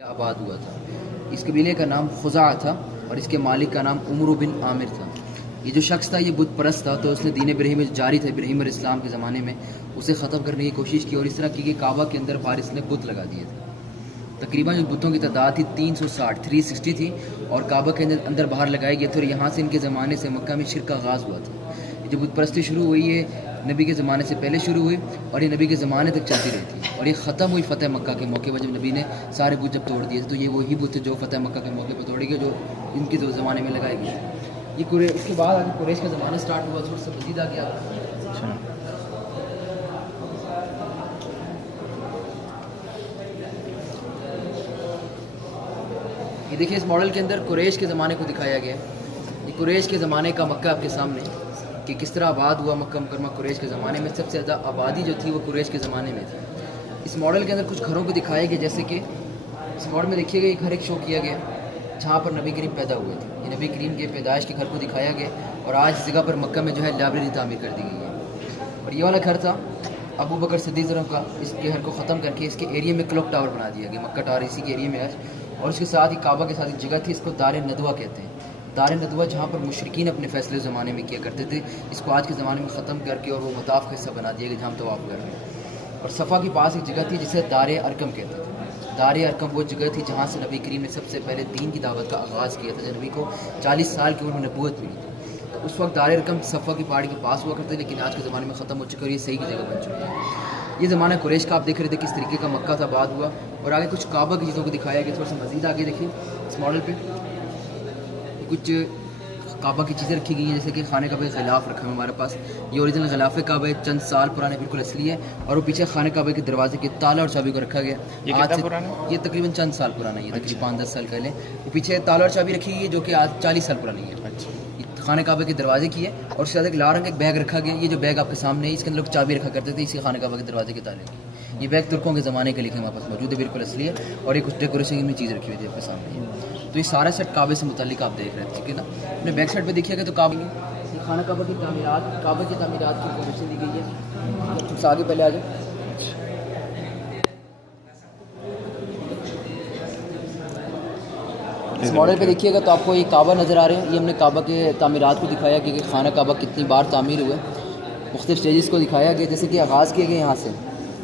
آباد ہوا تھا. اس قبیلے کا نام خزاع تھا اور اس کے مالک کا نام عمرو بن عامر تھا. یہ جو شخص تھا یہ بت پرست تھا، تو اس نے دین ابراہیم جاری تھا ابراہیم علیہ السلام کے زمانے میں، اسے ختم کرنے کی کوشش کی اور اس طرح کی کہ کعبہ کے اندر فارس نے بت لگا دیے تھے. تقریباً جو بتوں کی تعداد تھی 360 تھی اور کعبہ کے اندر باہر لگائے گئے تھے، اور یہاں سے ان کے زمانے سے مکہ میں شرک کا آغاز ہوا تھا. جو بت پرستی شروع ہوئی ہے نبی کے زمانے سے پہلے شروع ہوئی اور یہ نبی کے زمانے تک چلتی رہتی ہے، اور یہ ختم ہوئی فتح مکہ کے موقع پر جب نبی نے سارے بت جب توڑ دیے تھے. تو یہ وہی بت جو فتح مکہ کے موقع پر توڑے گئے جو ان کے زمانے میں لگائے گئے. یہ اس کے بعد آگے قریش کا زمانہ سٹارٹ ہوا، تھوڑا سا مزید آ گیا. یہ دیکھیں اس ماڈل کے اندر قریش کے زمانے کو دکھایا گیا ہے. یہ قریش کے زمانے کا مکہ آپ کے سامنے کہ کس طرح آباد ہوا مکہ مکرمہ. قریش کے زمانے میں سب سے زیادہ آبادی جو تھی وہ قریش کے زمانے میں تھی. اس ماڈل کے اندر کچھ گھروں کو دکھایا گیا، جیسے کہ اس ماڈل میں دیکھیے گا یہ گھر ایک شو کیا گیا جہاں پر نبی کریم پیدا ہوئے تھے. یہ نبی کریم کے پیدائش کے گھر کو دکھایا گیا اور آج اس جگہ پر مکہ میں جو ہے لائبریری تعمیر کر دی گئی ہے. اور یہ والا گھر تھا ابو بکر صدیق کا. اس کے گھر کو ختم کر کے اس کے ایریے میں کلوک ٹاور بنا دیا گیا. مکہ ٹاور اسی کے ایریے میں آج، اور اس کے ساتھ ہی کعبہ کے ساتھ ایک جگہ تھی، اس کو دار ندوہ کہتے ہیں. دار ندوہ جہاں پر مشرکین اپنے فیصلے زمانے میں کیا کرتے تھے، اس کو آج کے زمانے میں ختم کر کے اور وہ مطاف کا حصہ بنا دیا گیا جہاں ہم طواف کر رہے ہیں. اور صفا کے پاس ایک جگہ تھی جسے دار ارقم کہتے تھے. دار ارقم وہ جگہ تھی جہاں سے نبی کریم نے سب سے پہلے دین کی دعوت کا آغاز کیا تھا. جب نبی کو 40 سال کی عمر میں نبوت ملی تھی، تو اس وقت دار ارقم صفا کی پہاڑی کے پاس ہوا کرتے، لیکن آج کے زمانے میں ختم ہو چکا اور یہ صحیح کی جگہ بن چکا ہے. یہ زمانہ قریش کا آپ دیکھ رہے تھے کس طریقے کا مکہ تھا آباد ہوا. اور آگے کچھ کعبہ کی چیزوں کو دکھایا گیا. تھوڑا سا مزید آگے دیکھیے اس ماڈل پہ کچھ کعبہ کی چیزیں رکھی گئی ہیں، جیسے کہ خانہ کعبہ کا غلاف رکھا ہے ہمارے پاس. یہ اوریجنل غلاف کعبہ ہے، چند سال پرانا، بالکل اصلی ہے. اور وہ پیچھے خانہ کعبہ کے دروازے کے تالا اور چابی کو رکھا گیا. یہ تقریباً چند سال پرانا ہے، یہ تقریباً 5-10 سال پہلے. وہ پیچھے تالا اور چابی رکھی گئی ہے جو کہ آج 40 سال پرانی ہے. خانہ کعبہ کے دروازے کی ہے. اور اس کے ساتھ ایک لال رنگ ایک بیگ رکھا گیا. یہ جو بیگ آپ کے سامنے ہے اس کے اندر لوگ چابی رکھا کرتے تھے، اسی خانہ کعبہ کے دروازے کے تالے کی. یہ بیگ ترکوں کے زمانے کے لیے ہمارے پاس موجود ہے، بالکل اصلی ہے. اور یہ کچھ ڈیکوریشن میں چیز رکھی ہوئی تھی آپ کے سامنے. تو یہ سارا سیٹ کعبے سے متعلق آپ دیکھ رہے تھے، ٹھیک ہے نا. اپنے بیک سائڈ پہ دیکھیے گا تو خانہ کعبہ کی تعمیرات، کعبہ کی تعمیرات کی انفارمیشن دی گئی ہے. تم سے آگے پہلے آ جاؤ. اس ماڈل پہ دیکھیے گا تو آپ کو یہ کعبہ نظر آ رہے ہیں. یہ ہم نے کعبہ کے تعمیرات کو دکھایا کہ خانہ کعبہ کتنی بار تعمیر ہوئے، مختلف اسٹیجز کو دکھایا گیا. جیسے کہ آغاز کیا گیا یہاں سے،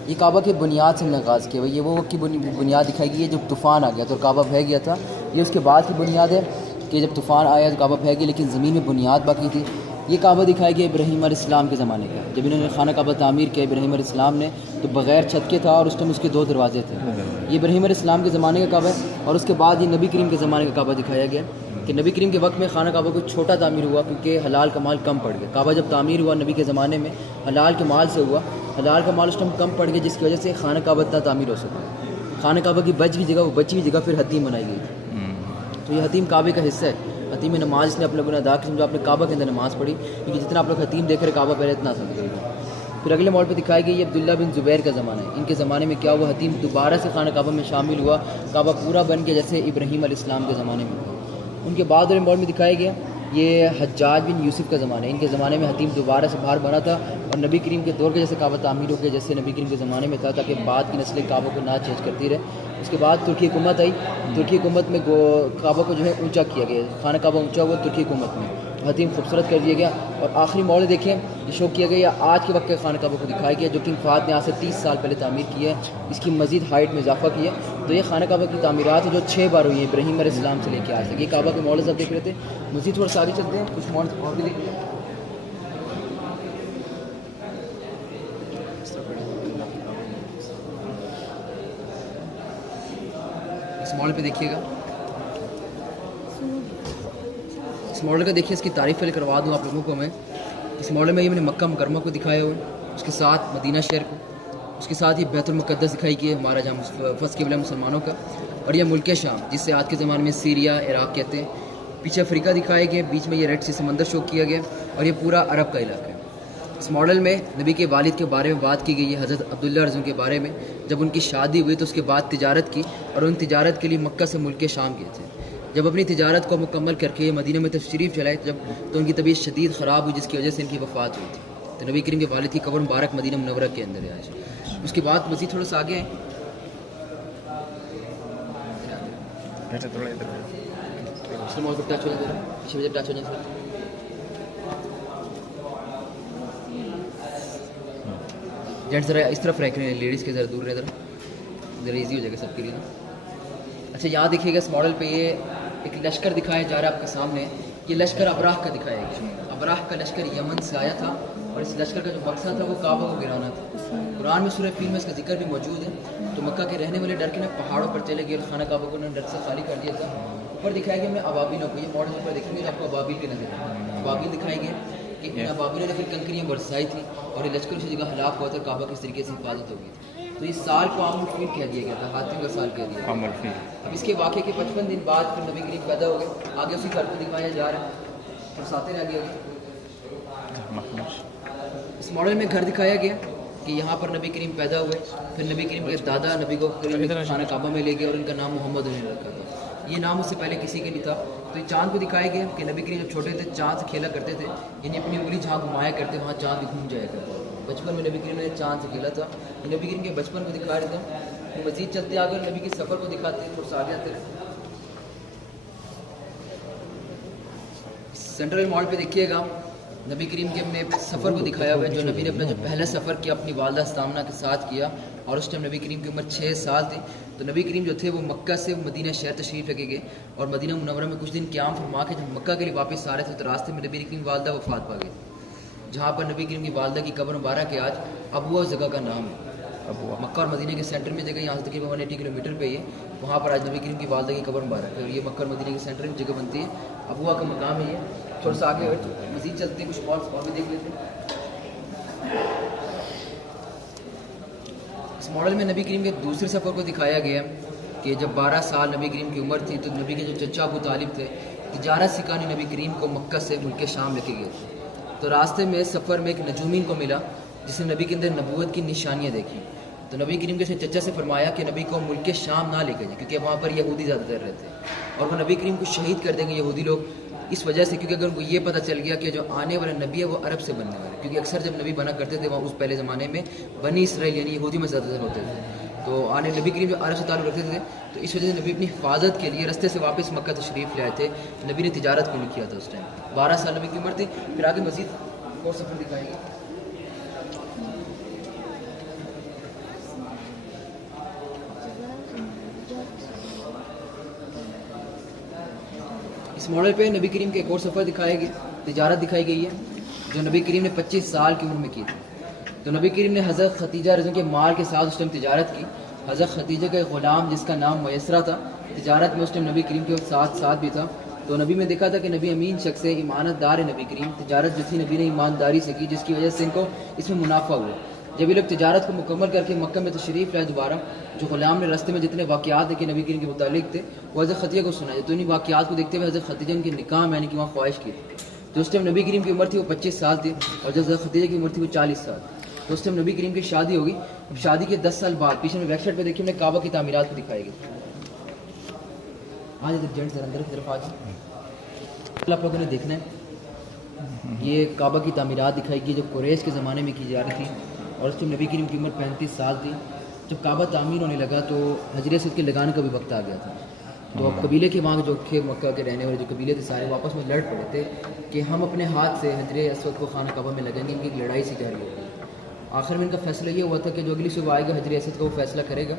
یہ کعبہ کی بنیاد سے ہم نے آغاز کیا. یہ وہ وقت کی بنیاد دکھائی گئی ہے جب طوفان آ گیا تو کعبہ بہہ گیا تھا. یہ اس کے بعد کی بنیاد ہے کہ جب طوفان آیا تو کعبہ بہہ گیا، لیکن زمین میں بنیاد باقی تھی. یہ کعبہ دکھایا گیا ابراہیم علیہ السلام کے زمانے کا. جب انہوں نے خانہ کعبہ تعمیر کیا ابراہیم علیہ السلام نے، تو بغیر چھت کے تھا اور اس ٹائم اس کے 2 دروازے تھے. یہ ابراہیم علیہ السلام کے زمانے کا کعبہ ہے. اور اس کے بعد یہ نبی کریم کے زمانے کا کعبہ دکھایا گیا کہ نبی کریم کے وقت میں خانہ کعبہ کو چھوٹا تعمیر ہوا کیونکہ حلال کا مال کم پڑ گیا. کعبہ جب تعمیر ہوا نبی کے زمانے میں حلال کے مال سے ہوا، حلال کا مال اس ٹائم کم پڑ گیا، جس کی وجہ سے خانہ کعبہ اتنا تعمیر ہو سکا. خانہ کعبہ کی بچی ہوئی جگہ پھر حتیم بنائی گئی تھی. تو یہ حتیم کعبے کا حصہ ہے. حتیم نماز اس نے اپنے گناہ ادا کی، سمجھو آپ نے کعبہ کے اندر نماز پڑھی، کیونکہ جتنا آپ لوگ حتیم دیکھ رہے کعبہ پہلے اتنا سمجھ گئی. پھر اگلے ماڈل پہ دکھائی گئی یہ عبداللہ بن زبیر کا زمانہ ہے. ان کے زمانے میں کیا ہوا، حتیم دوبارہ سے خانہ کعبہ میں شامل ہوا، کعبہ پورا بن گیا جیسے ابراہیم علیہ السلام کے زمانے میں. ان کے بعد والے ماڈل میں دکھایا گیا یہ حجاج بن یوسف کا زمانہ ہے. ان کے زمانے میں حتیم دوبارہ سے باہر بنا تھا اور نبی کریم کے دور کے جیسے کعبہ تعمیر ہو گیا جیسے نبی کریم کے زمانے میں تھا، تاکہ بعد کی نسلیں کعبہ کو نہ چینج کرتی رہے. اس کے بعد ترکی حکومت آئی. ترکی حکومت میں کعبہ کو جو ہے اونچا کیا گیا، خانہ کعبہ اونچا ہوا ترکی حکومت میں، حتیم خوبصورت کر دیا گیا. اور آخری ماڈل دیکھیں یہ شو کیا گیا آج کے وقت کے خانہ کعبہ کو دکھایا گیا جو کنگ فہد نے آج سے 30 سال پہلے تعمیر کی ہے. اس کی مزید ہائٹ میں اضافہ کیا. تو یہ خانہ کعبہ کی تعمیرات ہیں جو 6 بار ہوئی ہیں ابراہیم علیہ السلام سے لے کے آج تک. یہ کعبہ کے ماڈلز آپ دیکھ رہے تھے. مزید تھوڑا سا آگے چلتے ہیں، کچھ ماڈلز اور بھی دیکھیں. اس ماڈل پہ دیکھیے گا، اس ماڈل کا دیکھیے اس کی تعریف پہلے کروا دوں آپ لوگوں کو. میں اس ماڈل میں یہ میں نے مکہ مکرمہ کو دکھایا ہوا ہے، اس کے ساتھ مدینہ شہر کو، اس کے ساتھ یہ بیت المقدس دکھائی گئی ہے ہمارا جہاں فرسٹ قبلہ مسلمانوں کا، اور یہ ملک شام جسے آج کے زمانے میں سیریا عراق کہتے ہیں. پیچھے افریقہ دکھایا گیا، بیچ میں یہ ریڈ سی سمندر شو کیا گیا، اور یہ پورا عرب کا علاقہ ہے. اس ماڈل میں نبی کے والد کے بارے میں بات کی گئی ہے، حضرت عبداللہ رضی کے بارے میں. جب ان کی شادی ہوئی تو اس کے بعد تجارت کی اور ان تجارت کے لیے مکہ سے ملک شام گئے تھے. جب اپنی تجارت کو مکمل کر کے مدینہ میں تشریف لائے تو ان کی طبیعت شدید خراب ہوئی جس کی وجہ سے ان کی وفات ہوئی تھی. تو نبی کریم کے والد کی قبر مبارک مدینہ منورہ کے اندر ہے آج. اس کے بعد مزید تھوڑا سا آگے ہیں ایسے تھوڑا ادھر اسمال پر ٹچ ہو جائے ذرا پیچھے مجھے ٹچ ہو جائے سر جینٹس ذرا اس طرف رکھ رہے ہیں لیڈیز کے ذرا دور رہے ذرا ایزی ہو جائے گا سب کے لیے نا. اچھا یہاں دیکھیے گا اس ماڈل پہ یہ ایک لشکر دکھایا جا رہا ہے آپ کے سامنے. یہ لشکر ابراہ کا دکھایا گیا. ابراہ کا لشکر یمن سے آیا تھا اور اس لشکر کا جو مقصد تھا وہ کعبہ کو گرانا تھا. قرآن میں سورہ فیل میں اس کا ذکر بھی موجود ہے. تو مکہ کے رہنے والے ڈر کے نا پہاڑوں پر چلے گئے اور خانہ کعبہ کو ڈر سے خالی کر دیا تھا. اوپر دکھایا گیا ہم نے ابابیلوں کو. یہ ماڈل اوپر دیکھیں گے آپ کو ابابیل کے نظر آئے. ابابیل دکھائی گئے کہ ان ابابیلوں نے پھر کنکریاں برسائی تھی اور یہ لشکر اسی جگہ ہلاک ہوا تھا. کعبہ کس طریقے سے حفاظت ہو گئی تھی. تو اس سال کو عام الفیل کہہ دیا گیا تھا, ہاتھیوں کا سال کہہ دیا گیا. اب اس کے واقعے کے 55 دن بعد پھر نبی کریم پیدا ہو گئے. آگے اسی گھر کو دکھایا جا رہا ہے اور ساتھ رہ گیا. اس ماڈل میں گھر دکھایا گیا کہ یہاں پر نبی کریم پیدا ہوئے. پھر نبی کریم کے دادا نبی کو خانہ کعبہ میں لے گئے اور ان کا نام محمد انہوں نے رکھا تھا. یہ نام اس سے پہلے کسی کے نہیں تھا. تو یہ چاند کو دکھایا گیا کہ نبی کریم جب چھوٹے تھے چاند سے کھیلا کرتے تھے, یعنی اپنی انگلی جہاں گھمایا کرتے وہاں چاند بھی گھوم جایا کرتا. بچپن میں نبی کریم نے چاند سے کھیلا تھا. یہ نبی کریم کے بچپن کو دکھا رہے تھے. مزید چلتے آ کر نبی کے سفر کو دکھاتے ہیں اور آگے آتے رہے. سینٹرل مال پہ دیکھیے گا نبی کریم کے اپنے سفر کو دکھایا ہوا ہے, جو نبی نے اپنا جو پہلا سفر کیا اپنی والدہ سامنا کے ساتھ کیا, اور اس ٹائم نبی کریم کی عمر 6 سال تھی. تو نبی کریم جو تھے وہ مکہ سے مدینہ شہر تشریف لگے گئے اور مدینہ منورہ میں کچھ دن قیام فرما کے جب مکہ کے لیے واپس آ رہے تھے تو راستے میں نبی کریم کی والدہ وفات پا گئی, جہاں پر نبی کریم کی والدہ کی قبر مبارک ہے آج ابوا جگہ کا نام ہے. مکہ اور مدینہ کے سینٹر میں جگہ, یہاں سے تقریباً 180 کلومیٹر پہ یہ, وہاں پر آج نبی کریم کی والدہ کی قبر مبارک ہے. اور یہ مکہ اور مدینہ کے سینٹر میں جگہ بنتی ہے, ابوا کا مقام ہے یہ. تھوڑا سا آگے مزید چلتے ہیں, کچھ اور بھی دیکھ لیتے ہیں. اس ماڈل میں نبی کریم کے دوسرے سفر کو دکھایا گیا کہ جب 12 سال نبی کریم کی عمر تھی تو نبی کے جو چچا ابو طالب تھے تجارت سکھانے نبی کریم کو مکہ سے ملک شام لے کے گئے تھے. تو راستے میں سفر میں ایک نجومین کو ملا جس نے نبی کے اندر نبوت کی نشانیاں دیکھی. تو نبی کریم کے اس نے چچا سے فرمایا کہ نبی کو ملک شام نہ لے کے جائیں کیونکہ وہاں پر یہودی زیادہ تر رہتے ہیں اور وہ نبی کریم کو شہید کر دیں گے یہودی لوگ, اس وجہ سے کیونکہ اگر ان کو یہ پتہ چل گیا کہ جو آنے والا نبی ہے وہ عرب سے بننے والا ہے. کیونکہ اکثر جب نبی بنا کرتے تھے وہاں اس پہلے زمانے میں بنی اسرائیل یعنی یہودی میں زیادہ تر ہوتے تھے. تو آنے نبی کریم جو عرب سے تعلق رکھتے تھے تو اس وجہ سے نبی اپنی حفاظت کے لیے رستے سے واپس مکہ تشریف لے آئے تھے. نبی نے تجارت کو نہیں کیا تھا اس ٹائم. 12 سال نبی کی عمر تھی. پھر آگے مزید اور سفر دکھائیں گے. اس ماڈل پہ نبی کریم کے ایک اور سفر دکھایا گیا, تجارت دکھائی گئی ہے جو نبی کریم نے 25 سال کی عمر میں کی تھی. تو نبی کریم نے حضرت خدیجہ رضی کے مال کے ساتھ اس ٹائم تجارت کی. حضرت خدیجہ کا ایک غلام جس کا نام میسرہ تھا تجارت میں اس ٹائم نبی کریم کے ساتھ بھی تھا. تو نبی میں دیکھا تھا کہ نبی امین شخص ہے, ایمانت دار ہے نبی کریم. تجارت جو تھی نبی نے ایمانداری سے کی جس کی وجہ سے ان کو اس میں منافع ہوا. جب یہ لوگ تجارت کو مکمل کر کے مکہ میں تشریف لائے دوبارہ, جو غلام نے راستے میں جتنے واقعات ہیں کہ نبی کریم کے متعلق تھے وہ حضرت خدیجہ کو سنائے. تو انہیں واقعات کو دیکھتے ہوئے حضرت خدیجہ کے نکاح یعنی کہ وہاں خواہش کی. تو اس ٹائم نبی کریم کی عمر تھی وہ 25 سال تھی اور جب حضرت خدیجہ کی عمر تھی وہ 40 سال. تو اس ٹائم نبی کریم کی شادی ہوگی. اب شادی کے 10 سال بعد پیچھے میں بیک سائڈ پہ دیکھیے ہم نے کعبہ کی تعمیرات کو دکھائی گئی. آج جینٹس اندر کی طرف آج آپ لوگوں نے دیکھنا ہے یہ کعبہ کی تعمیرات دکھائی گئی جو قریش کے زمانے میں کی جا رہی تھی. اور اس ٹائم نبی کریم کی عمر 35 سال تھی. جب کعبہ تعمیر ہونے لگا تو حجر اسود کے لگانے کا بھی وقت آ گیا تھا. تو اب قبیلے کے وہاں جو تھے مکہ کے رہنے والے جو قبیلے تھے سارے واپس میں لڑ پڑے تھے کہ ہم اپنے ہاتھ سے حجر اسود کو خانہ کعبہ میں لگائیں گے. ان کی ایک لڑائی سی جاری ہوگی. آخر میں ان کا فیصلہ یہ ہوا تھا کہ جو اگلی صبح آئے گا حجر اسود کا وہ فیصلہ کرے گا.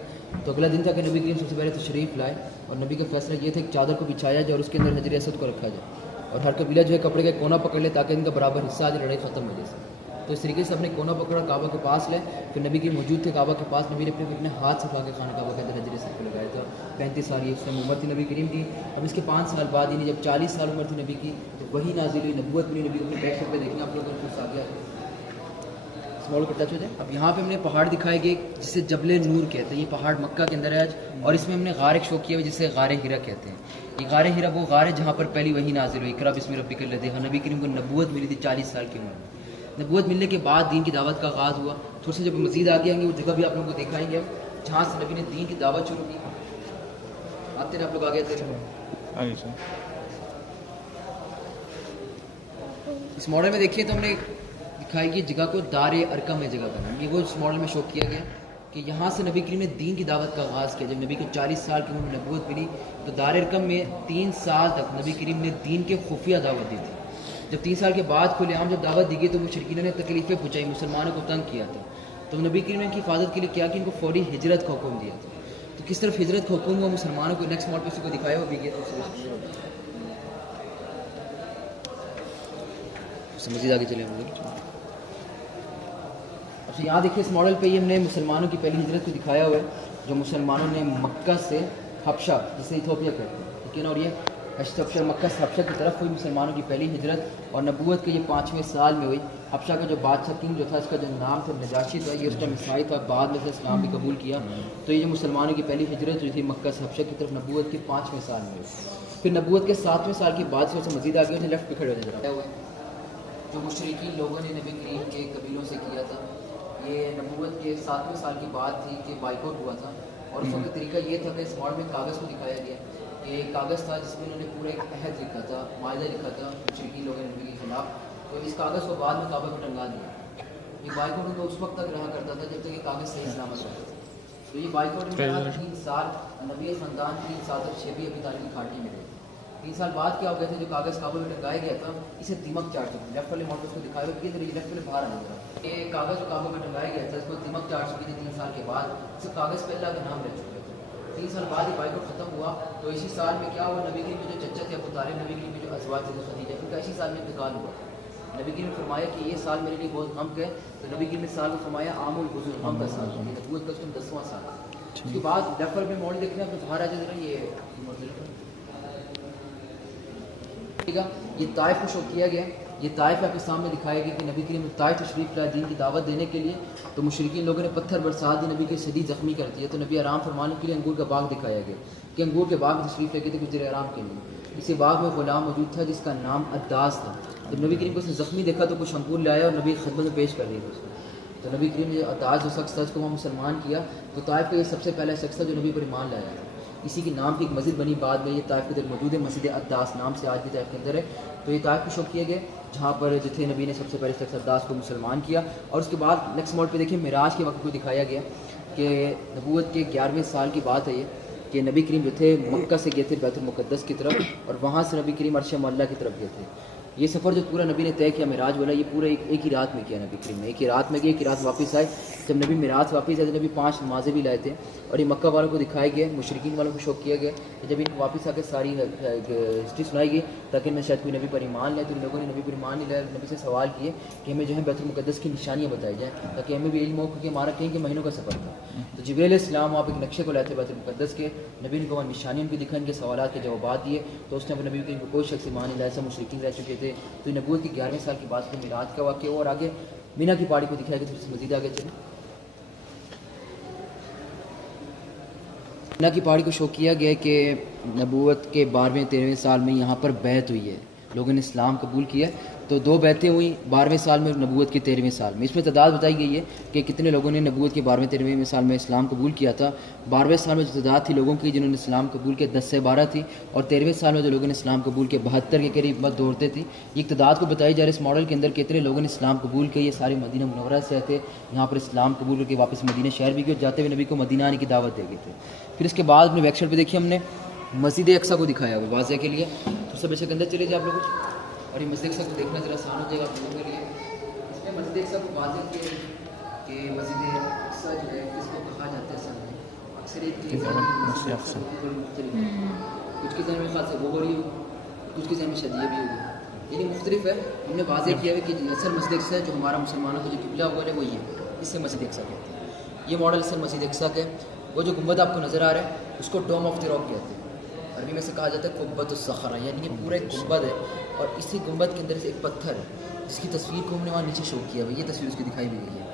تو اگلا دن تھا کہ نبی کریم سب سے پہلے تشریف لائے اور نبی کا فیصلہ یہ تھا کہ چادر کو بچھایا جائے اور اس کے اندر حجر اسود کو رکھا جائے اور ہر قبیلہ جو ہے کپڑے کا کونا پکڑ لے تاکہ ان کا برابر حصہ آ جائے, لڑائی ختم ہو جائے. تو اس طریقے سے اپنے کونا پکڑا کعبہ کے پاس لے. پھر نبی کی موجود تھے کعبہ کے پاس. نبی نے اپنے ہاتھ سے اٹھا کے خانہ کعبہ کے اندر حجر اسود کو لگایا تھا. 35 سال یہ اس میں عمر تھی نبی کریم کی. اب اس کے 5 سال بعد یعنی جب 40 سال عمر تھی نبی کی تو وہی نازل ہوئی, نبوت ملی نبی کو. اپنے بیک سائڈ پہ دیکھیں آپ لوگوں کو کچھ آ گیا اسمال پر ٹچ ہو جائے. اب یہاں پہ ہم نے پہاڑ دکھائے گئے جسے جبل نور کہتے ہیں. یہ پہاڑ مکہ کے اندر ہے آج. اور اس میں ہم نے غار ایک شو کیا ہے جسے غار ہیرا کہتے ہیں. یہ غار ہیرا وہ غار ہے جہاں پر پہلی وہی نازل ہوئی, اقرا بسم ربک الذی. نبی کریم کو نبوت ملی تھی 40 سال کی عمر میں. نبوت ملنے کے بعد دین کی دعوت کا آغاز ہوا. تھوڑے سے جب مزید آگے آئیں گے وہ جگہ بھی آپ لوگوں کو دکھائیں گے جہاں سے نبی نے دین کی دعوت شروع کی. آتے ہیں آپ لوگ آگے آتے ہیں. اس ماڈل میں دیکھیے تو ہم نے دکھائی گئی جگہ کو دار ارقم میں جگہ بنا. یہ وہ اس ماڈل میں شو کیا گیا کہ کہ یہاں سے نبی کریم نے دین کی دعوت کا آغاز کیا. جب نبی کو 40 سال کی عمر میں نبوت ملی تو دار ارقم میں 3 سال تک نبی کریم نے دین کے خفیہ دعوت دی تھی. جب 3 سال کے بعد کھلے عام جب دعوت دی گئی تو مشرکین نے تکلیفیں پہنچائی, مسلمانوں کو تنگ کیا تھا. تو نبی کریم نے ان کی حفاظت کے لیے کیا کہ ان کو فوری ہجرت کا حکم دیا تھا. تو کس طرف ہجرت کا حکم ہوا مسلمانوں کو, نیکسٹ ماڈل پہ اسی کو دکھایا ہوا بھی گیا. مزید آگے چلے ہم لوگ. اب یہاں دیکھیں اس ماڈل پہ یہ ہم نے مسلمانوں کی پہلی ہجرت کو دکھایا ہوا ہے, جو مسلمانوں نے مکہ سے حبشہ جسے ایتھوپیا کہتے ہیں, ٹھیک ہے نا, اور یہ حبشہ مکہ سے حبشہ کی طرف ہوئی مسلمانوں کی پہلی ہجرت. اور نبوت کے یہ 5ویں سال میں ہوئی. حبشہ کا جو بادشاہ کنگ جو تھا اس کا جو نام تھا نجاشی تھا, یہ اس کا عیسائی تھا, بعد میں سے اسلام بھی قبول کیا. تو یہ جو مسلمانوں کی پہلی ہجرت جو تھی مکہ سے حبشہ کی طرف نبوت کے 5ویں سال میں ہوئی. پھر نبوت کے 7ویں سال کے بعد سے مزید آگے اسے لیفٹ پہ کھڑے ہو نظر آیا. جو مشرکین لوگوں نے نبی کریم کے قبیلوں سے کیا تھا, یہ نبوت کے 7ویں سال کی بات تھی کہ بائیکاٹ ہوا تھا. اور اس وقت طریقہ یہ تھا کہ اس ماڈل میں کاغذ کو دکھایا گیا کہ ایک کاغذ تھا جس میں انہوں نے پورا ایک عہد لکھا تھا, معاہدہ لکھا تھا مشرکین لوگوں نے نبی کے خلاف. تو اس کاغذ کو بعد میں کعبہ کو ٹنگا دیا. یہ بائیکاٹ تو اس وقت تک رہا کرتا تھا جب تک یہ کاغذ صحیح سلامت رہتا تھا. تو یہ بائیکاٹ میں 3 سال نبی خاندان 3 سال تک شیبی ابی طالب کی کھاٹی میں رہے. 3 سال بعد کیا ہو گیا تھا, جو کاغذ کعبہ میں ٹنگایا گیا تھا اسے دیمک چاٹ چکی. لیفٹ والے ماڈل کو دکھایا ہوا کہ لیفٹ والے باہر آنے لگا. یہ کاغذ جو کعبہ میں ٹنگایا گیا تھا اس کو دیمک چاٹ چکی تھی 3 سال کے بعد. اس کاغذ پہ اللہ کا نام رہ چکا تھا. 3 سال بعد یہ بائیکاٹ ختم ہوا. تو اسی سال میں کیا ہوا, نبی کریم کے جو چچا تھے ابو طالب, نبی کریم کے جو ازواج تھے خدیجہ, ان کا اسی سال میں انتقال ہوا. نبی کریم نے فرمایا کہ یہ سال میرے لیے بہت غم کا ہے. تو نبی کریم نے سال کو فرمایا عام الحزن, غم کا سال. نبوت کا اس ٹائم 10واں سال. اس کے بعد لیفٹ میں ماڈل دیکھنا ہے, باہر آ جائے ذرا. یہ طائف کو شو کیا گیا. یہ طائف آپ کے سامنے دکھایا گیا کہ نبی کریم نے طائف تشریف لائے دین کی دعوت دینے کے لیے. تو مشرکین لوگوں نے پتھر برسات دی, نبی کے شدید زخمی کر دیا. تو نبی آرام فرمانے کے لیے انگور کا باغ دکھایا گیا کہ انگور کے باغ میں تشریف لے گئے تھے کچھ دیر آرام کے لیے. اسی باغ میں غلام موجود تھا جس کا نام عداس تھا. جب نبی کریم کو اس نے زخمی دیکھا تو کچھ انگور لایا اور نبی خدمت میں پیش کر دی تھی اس کو. تو نبی کریم نے عداس جو شخص تھا اس کو وہاں مسلمان کیا. تو طائف کا یہ سب سے پہلا شخص تھا جو نبی پر ایمان لایا تھا. اسی کی نام کی ایک مسجد بنی بعد میں, یہ طائف کے اندر موجود ہے, مسجد عداس نام سے آج بھی طائف کے اندر ہے. تو یہ طائف کو شو کیا گیا جہاں پر جو تھے نبی نے سب سے پہلے شخص عداس کو مسلمان کیا. اور اس کے بعد نیکسٹ موڈ پہ دیکھیں معراج کے وقت کو دکھایا گیا کہ نبوت کے 11ویں سال کی بات ہے یہ, کہ نبی کریم جو تھے مکہ سے گئے تھے بیت المقدس کی طرف, اور وہاں سے نبی کریم عرش معلیٰ کی طرف گئے تھے. یہ سفر جو پورا نبی نے طے کیا معراج والا, یہ پورا ایک ہی رات میں کیا نبی کریم نے. ایک ہی رات میں گئے, ایک ہی رات واپس آئے. جب نبی معراج واپس آئے تو نبی 5 نمازیں بھی لائے تھے. اور یہ مکہ والوں کو دکھائے گئے, مشرکین والوں کو شوق کیا گیا کہ جب ان کو واپس آ کے ساری ہسٹری سنائی گئی تاکہ میں شاید کوئی نبی پر ایمان لائے. تو ان لوگوں نے نبی پر ایمان نہیں لایا, نبی سے سوال کیے کہ ہمیں جو ہے بیت المقدس کی نشانیاں بتائی جائیں تاکہ ہمیں بھی علم ہو, کیونکہ ہمارا کہیں کہ مہینوں کا سفر تھا. تو جبریل علیہ السلام آپ ایک نقشے کو لائے تھے بیت المقدس کے. نبی نے کو وہاں نشانیاں ان کو دکھائیں, ان کے سوالات کے جوابات دیے. تو اس نے اپنے نبی کریم کو کوئی شخص ایمان نہیں لایا, سب مشرکین رہ چکے تھے. تو نبوت کی 11ویں سال کی بات کو معراج کا واقعہ ہوا. اور آگے مینا کی پہاڑی کو دکھایا گیا. تو مزید آگے چلیں. مینا کی پہاڑی کو شو کیا گیا کہ نبوت کے 12ویں 13ویں سال میں یہاں پر بیعت ہوئی ہے, لوگوں نے اسلام قبول کیا. تو 2 بیعتیں ہوئیں 12ویں سال میں, نبوت کے 13ویں سال میں. اس میں تعداد بتائی گئی ہے کہ کتنے لوگوں نے نبوت کے 12ویں 13ویں سال میں اسلام قبول کیا تھا. 12ویں سال میں جو تعداد تھی لوگوں کی جنہوں نے اسلام قبول کیا 10 سے 12 تھی. اور 13ویں سال میں جو لوگوں نے اسلام قبول کیا 72 کے قریب مت دوڑتے تھی. یہ تعداد کو بتائی جا رہی ہے اس ماڈل کے اندر کتنے لوگوں نے اسلام قبول کیا. یہ سارے مدینہ منورہ سے تھے, یہاں پر اسلام قبول کر کے واپس مدینہ شہر بھی گئے, جاتے ہوئے نبی کو مدینہ آنے کی دعوت دے گئے تھے. پھر اس کے بعد اپنے بیک سائڈ پہ دیکھیے ہم نے مسجد اقصی کو دکھایا ہوا واضح کے لیے. تو سب ایسے اندر چلے جائے آپ لوگ, اور یہ مسجد اقصی کو دیکھنا ذرا آسان ہو جائے گا آپ لوگوں کے لیے. اس میں مسجد اقصی کو واضح کیا کہ مسجد اقصی جو ہے کس کو کہا جاتا ہے. سب میں اکثر کچھ کے ذہن میں خاص وہ ہو رہی ہو, کچھ کے ذہن میں شدیہ بھی ہوگی, یعنی مختلف ہے. ہم نے واضح کیا ہے کہ اصل مسجد اقصی ہے جو ہمارا مسلمانوں کا جو قبلہ ہوا ہے وہ یہ ہے, اس سے مسجد اقصی کہتے ہیں. یہ ماڈل اصل مسجد اقصی کا ہے. وہ جو گنبد آپ کو نظر آ رہا ہے اس کو ڈوم آف دی راک کہتے ہیں. عربی میں سے کہا جاتا ہے قبۃ الصخرہ, یعنی یہ پورا ایک گنبد ہے اور اسی گنبد کے اندر سے ایک پتھر ہے جس کی تصویر کو ہم نے وہاں نیچے شو کیا ہے. یہ تصویر اس کی دکھائی بھی گئی ہے.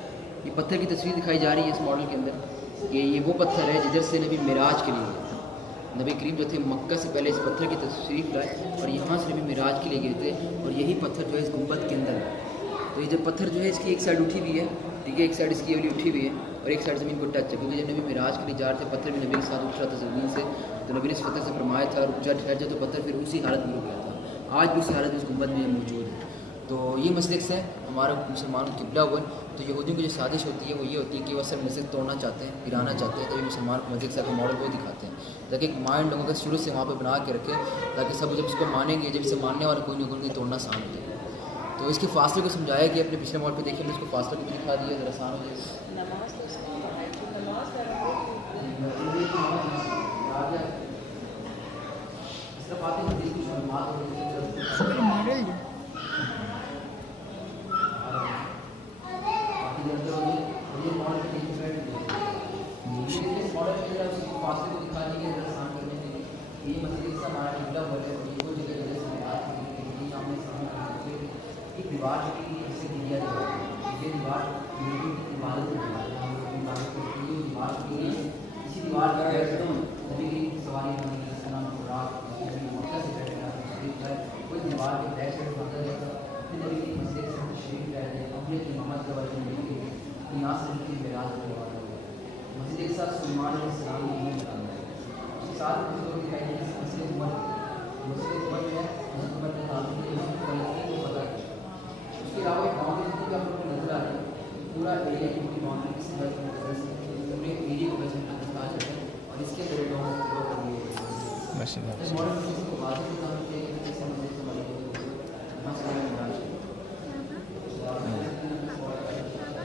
یہ پتھر کی تصویر دکھائی جا رہی ہے اس ماڈل کے اندر کہ یہ وہ پتھر ہے جدھر سے نبی معراج کے لیے گئے تھے. نبی کریم جو تھے مکہ سے پہلے اس پتھر کی تشریف لائے اور یہاں سے نبی معراج کے لیے گئے تھے. اور یہی پتھر جو ہے اس گنبد کے اندر ہے. تو یہ جب پتھر جو ہے اس کی ایک سائڈ اٹھی ہوئی ہے, ٹھیک ہے, ایک سائڈ اس کی والی اٹھی ہوئی ہے اور ایک سائڈ زمین کو ٹچ ہے, کیونکہ جب نبی معراج کے لیے جا رہے تھے پتھر بھی نبی کے ساتھ اٹھ رہا تھا زمین سے. تو نبی نے اس پتھر سے فرمایا تھا رک جا ٹھہر جا, تو پتھر پھر اسی حالت میں رک گیا تھا. آج بھی اسی حالت میں اس گنبد میں موجود ہے. تو یہ مسجد سے ہمارا مسلمان قبلہ ہوا ہے. تو یہودیوں کی جو سازش ہوتی ہے وہ یہ ہوتی ہے کہ وہ سب مسجد توڑنا چاہتے ہیں, گرانا چاہتے ہیں. تو یہ مسلمان کو مسجد کا ماڈل وہ دکھاتے ہیں تاکہ ایک مائنڈ لوگوں کا شروع سے وہاں پہ بنا کے رکھے, تاکہ سب جب اس کو مانیں گے, جب اسے ماننے والا کوئی نہ کوئی توڑنا آسان ہوتا ہے. تو اس کے فاصلے کو سمجھایا کہ اپنے پچھلے موڈ پہ دیکھیں, اس کو فاصلے کو بھی دکھا دیا ذرا آسان ہو جائے.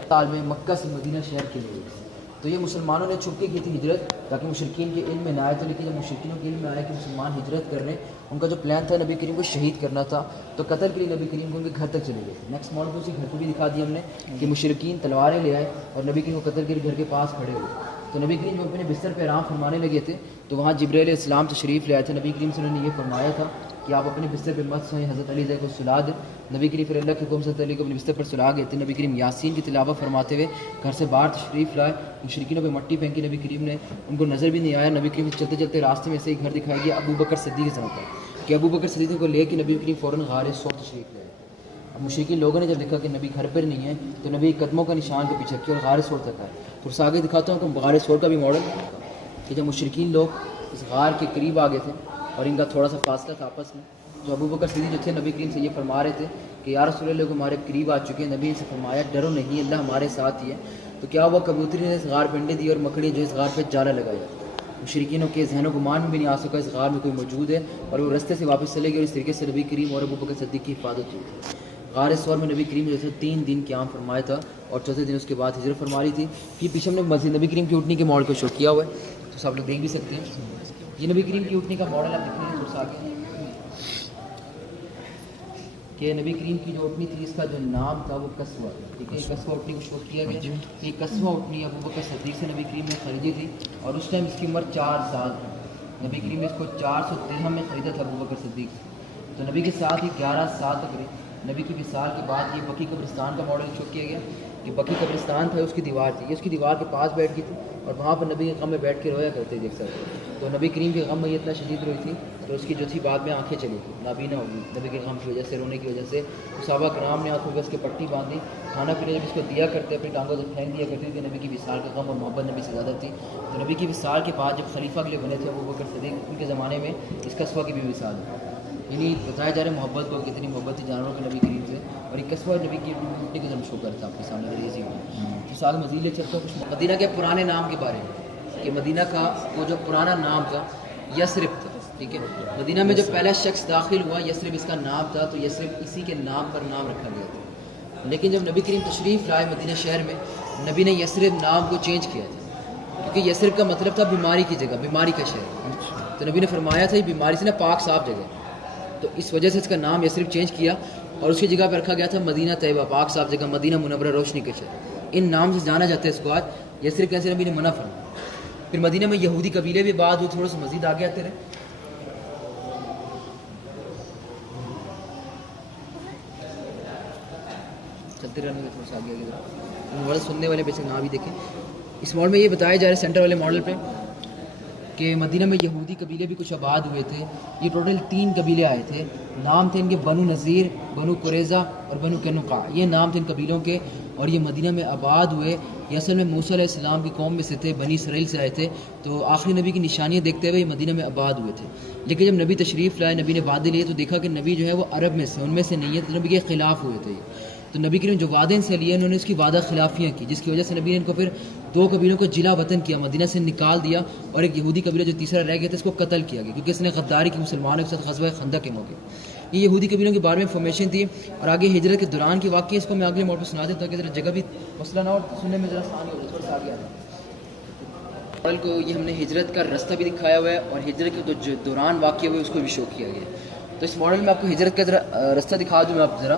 سال میں مکہ سے مدینہ شہر کے لیے. تو یہ مسلمانوں نے چھپ کے کی تھی ہجرت, تاکہ مشرکین کے علم میں نہ آئے. تو لیکن جب مشرکینوں کے علم میں آیا کہ مسلمان ہجرت کر رہے ہیں, ان کا جو پلان تھا نبی کریم کو شہید کرنا تھا, تو قتل کے لیے نبی کریم کو ان کے گھر تک چلے گئے. نیکسٹ ماڈل کو اسی گھر کو بھی دکھا دیا ہم نے کہ مشرکین تلواریں لے آئے اور نبی کریم کو قتل کے لیے گھر کے پاس کھڑے ہوئے. تو نبی کریم جب اپنے بستر پہ آرام فرمانے لگے تھے تو وہاں جبرائیل علیہ السلام تشریف لے آئے تھے. نبی کریم سے انہوں نے یہ فرمایا تھا کہ آپ اپنے بستر پہ مت سوئیں, حضرت علی کو سلا دیں. نبی کریم پھر اللہ کے حکم سے حضرت علی کو اپنے بستر پر سلا گئے تھے. نبی کریم یاسین کی تلاوت فرماتے ہوئے گھر سے باہر تشریف لائے. مشرکینوں پہ مٹی پھینکی, نبی کریم نے ان کو نظر بھی نہیں آیا. نبی کریم چلتے چلتے راستے میں سے ایک گھر دکھایا گیا ابو بکر صدیق کے ساتھ, کہ ابو بکر صدیق کو لے کے نبی کریم فوراً غار ثور تشریف لے آئے. اب مشرکین لوگوں نے جب دیکھا کہ نبی گھر پر نہیں ہے تو نبی قدموں کا نشان کو پیچھے کیا اور غار ثور تک آئے. تو اس آگے دکھاتا ہوں کہ غار ثور کا بھی ماڈل کہ جب مشرکین لوگ اس غار کے قریب آ گئے تھے اور ان کا تھوڑا سا فاصلہ تھا آپس میں, جو ابو بکر صدیق جو تھے نبی کریم سے یہ فرما رہے تھے کہ یا رسول اللہ ہمارے قریب آ چکے ہیں. نبی سے فرمایا ڈرو نہیں, اللہ ہمارے ساتھ ہی ہے. تو کیا وہ کبوتری نے اس غار پہ انڈے دی اور مکڑی جو اس غار پہ جالا لگایا. مشرکینوں کے ذہن و گمان میں بھی نہیں آ سکا اس غار میں کوئی موجود ہے, اور وہ رستے سے واپس چلے گئے. اور اس طریقے سے نبی کریم اور ابو بکر صدیق کی حفاظت ہوئی تھی. غار ثور میں نبی کریم جو تھے 3 دن قیام فرمایا تھا اور چوتھے دن اس کے بعد ہجرت فرما لی تھی. یہ پیچھے ہم نے مسجد نبی کریم کی اٹھنے کے ماڈل کو شو کیا ہوا ہے, تو سب لوگ دیکھ بھی سکتے ہیں. یہ نبی کریم کی اٹھنے کا ماڈل آپ دیکھیں گے تھوڑا آگے کہ نبی کریم کی جو اٹھنی تھی اس کا جو نام تھا وہ کسوہ. ٹھیک ہے, کسوہ اٹھنی کو شو کیا گیا. یہ کسوہ اٹھنی ابو بکر صدیق سے نبی کریم نے خریدی تھی اور اس ٹائم اس کی عمر 4 سال تھی. نبی کریم نے اس کو 400 درہم میں خریدا تھا ابو بکر صدیق سے. تو نبی کے ساتھ ہی 11 سال تک رہے. نبی کی وصال کے بعد یہ بقی قبرستان کا ماڈل شو کیا گیا کہ بقی قبرستان تھا, اس کی دیوار تھی, یہ اس کی دیوار کے پاس بیٹھ گئی تھی اور وہاں پر نبی کے غم میں بیٹھ کے رویا کرتے دیکھ سکتے. تو نبی کریم کے غم میں یہ اتنا شدید روئی تھی تو اس کی جو تھی بعد میں آنکھیں چلی تھیں, نابینا ہوگی نبی کے غم کی وجہ سے, رونے کی وجہ سے. صحابہ کرام نے آنکھوں پہ اس کے پٹی باندھی. کھانا پینا جب اس کو دیا کرتے اپنی ٹانگوں سے پھینک دیا کرتے کہ نبی کی وصال کا غم اور محبت نبی سے زیادہ تھی. تو نبی کی وصال کے بعد جب خلیفہ کے لیے بنے تھے ابو بکر صدیق, ان کے زمانے میں اس کسوہ کی بھی وصال ہے. یعنی بتایا جا رہا ہے محبت کو, کتنی محبت تھی جانوروں کے نبی کریم سے. اور یہ کسوہ نبی کی اٹھنے کا شو کرتا آپ کے سامنے ریزی ہوا. تو سال مزید لے چلتا ہوں کچھ مدینہ کے پرانے نام کے بارے میں کہ مدینہ کا وہ جو پرانا نام تھا یثرب تھا. ٹھیک ہے, مدینہ میں جو پہلا شخص داخل ہوا یثرب اس کا نام تھا, تو یثرب اسی کے نام پر نام رکھا گیا تھا. لیکن جب نبی کریم تشریف لائے مدینہ شہر میں, نبی نے یثرب نام کو چینج کیا تھا, کیونکہ یثرب کا مطلب تھا بیماری کی جگہ, بیماری کا شہر. تو نبی نے فرمایا تھا یہ بیماری سے نا پاک صاف جگہ, تو اس وجہ سے اس کا نام یثرب چینج کیا اور اس کی جگہ پہ رکھا گیا تھا مدینہ طیبہ, پاک صاف جگہ, مدینہ منورہ, روشنی کا شہر. ان نام سے جانا جاتا ہے اس کو آج. یثرب کیسے نبی نے منع فرمایا. پھر مدینہ میں یہودی قبیلے بھی بعد وہ تھوڑے سے مزید آگے آتے رہے. چلتے رہنے میں تھوڑا سا آگے آگے سننے والے پیچھے نہ بھی دیکھیں. اس ماڈل میں یہ بتایا جا رہا ہے سینٹر والے ماڈل پہ کہ مدینہ میں یہودی قبیلے بھی کچھ آباد ہوئے تھے. یہ ٹوٹل 3 قبیلے آئے تھے. نام تھے ان کے بنو نذیر, بنو قریظہ اور بنو قینقاع. یہ نام تھے ان قبیلوں کے, اور یہ مدینہ میں آباد ہوئے. یہ اصل میں موسیٰ علیہ السلام کی قوم میں سے تھے, بنی اسرائیل سے آئے تھے. تو آخری نبی کی نشانیاں دیکھتے ہوئے یہ مدینہ میں آباد ہوئے تھے. لیکن جب نبی تشریف لائے, نبی نے وعدے لیے, تو دیکھا کہ نبی جو ہے وہ عرب میں سے, ان میں سے نہیں ہے, تو نبی کے خلاف ہوئے تھے. تو نبی کریم جو وعدے ان سے لیے, انہوں نے اس کی وعدہ خلافیاں کی, جس کی وجہ سے نبی نے ان کو پھر 2 قبیلوں کو جلا وطن کیا, مدینہ سے نکال دیا, اور ایک یہودی قبیلہ جو تیسرا رہ گیا تھا اس کو قتل کیا گیا, کیونکہ اس نے غداری کی مسلمانوں کے ساتھ غزوہ خندق کے موقع. یہ یہودی قبیلوں کے بارے میں انفارمیشن تھی. اور آگے ہجرت کے دوران کی واقعی, اس کو میں اگلے موڈ پہ سنا دیتا ہوں کہ ذرا جگہ بھی مسئلہ نہ ہو, سننے میں ذرا آسانی ہو. تھوڑا سا آگے آتا کو یہ ہم نے ہجرت کا رستہ بھی دکھایا ہوا ہے, اور ہجرت کے جو دوران واقع ہوئے اس کو بھی شو کیا گیا. تو اس ماڈل میں آپ کو ہجرت کا ذرا رستہ دکھا دوں میں. آپ ذرا